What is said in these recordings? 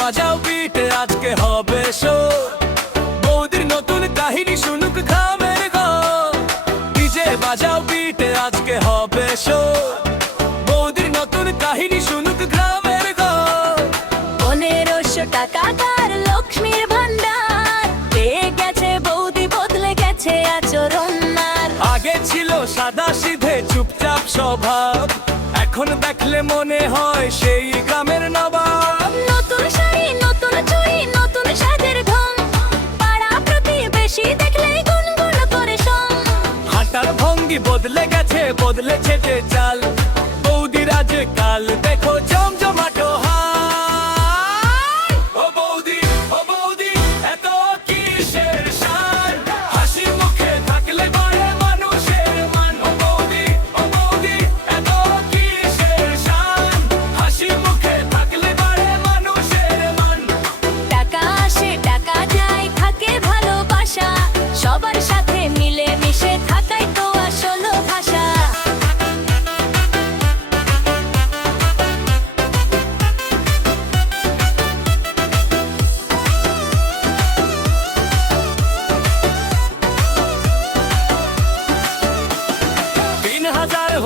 বাজাও বিট আজকে হবে শো, বৌদির নতুন কাহিনী শুনুক গ্রামের গো। ডিজে বাজাও বিট আজকে হবে শো, বৌদির নতুন কাহিনী শুনুক গ্রামের গো। 1500 টাকা তার লক্ষ্মীর ভান্ডার পেয়ে গেছে বৌদি, বদলে গেছে আচরণ আর। আগে ছিল সাদা সিধে চুপচাপ স্বভাব, এখন দেখলে মনে হয় সেই গ্রামের নবাব। নতুন শাড়ি, নতুন চুড়ি, নতুন সাজের ঢং, পাড়া প্রতিবেশী দেখলেই গুনগুন করে সং। হাঁটার ভঙ্গি বদলে গেছে, বদলেছে যে চাল, বৌদির আজকাল দেখো জমজমাটো হাল। ও বৌদি, ও বৌদি, এত কিসের শান, হাসি মুখে থাকলে বাড়ে মানুষের মান। ও বৌদি, ও বৌদি, এত কিসের শান, হাসি মুখে থাকলে বাড়ে মানুষের মান। টাকা আসে টাকা যায়, থাকে ভালোবাসা, সবার সাথে মিলে মিশে থাকাই তো আসল ভাষা।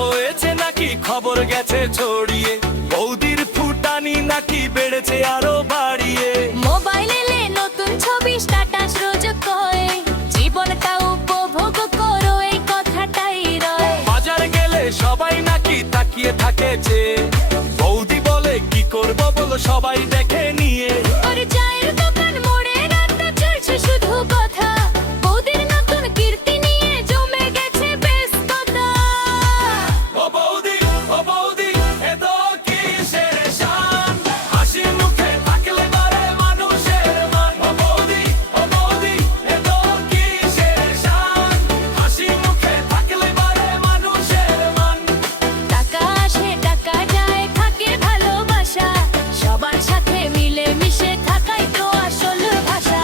হয়েছে নাকি খবর গেছে ছড়িয়ে, বৌদির ফুটানি নাকি বেড়েছে আরো বাড়িয়ে। মোবাইল এলে নতুন ছবি স্ট্যাটাস রোজ কয়, জীবনটা উপভোগ করো এই কথাটাই রয়। বাজার গেলে সবাই নাকি তাকিয়ে থাকে যে, বৌদি বলে কি করব বলো সবাই দেখে নিয়ে। ওর চায়ের দোকান মোড়ে রাতটা চলছে শুধু কথা, বৌদির নতুন কীর্তি নিয়ে জমে গেছে বেশ কথা। ও বৌদি, ও বৌদি, এত কিসের শান, হাসি মুখে থাকলে বাড়ে মানুষের মান। ও বৌদি, ও বৌদি, এত কিসের শান, হাসি মুখে থাকলে বাড়ে মানুষের মান। টাকা আসে টাকা যায়, থাকে ভালোবাসা, সবার সাথে মিলে মিশে থাকাই তো আসল ভাষা।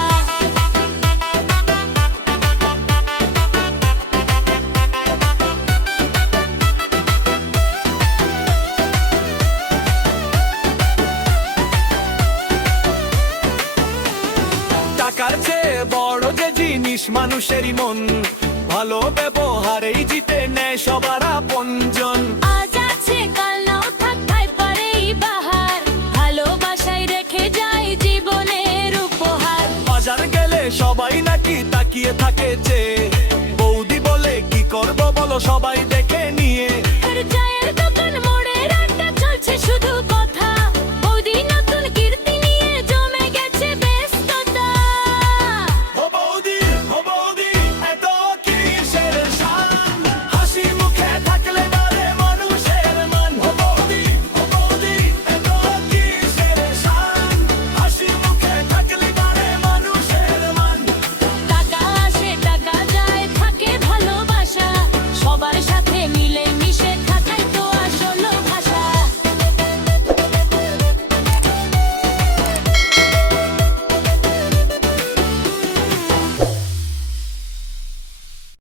টাকার চেয়ে বড় যে জিনিস মানুষেরই মন, ভালো ব্যবহারেই জিতে নেয় সবার আপনজন। আজ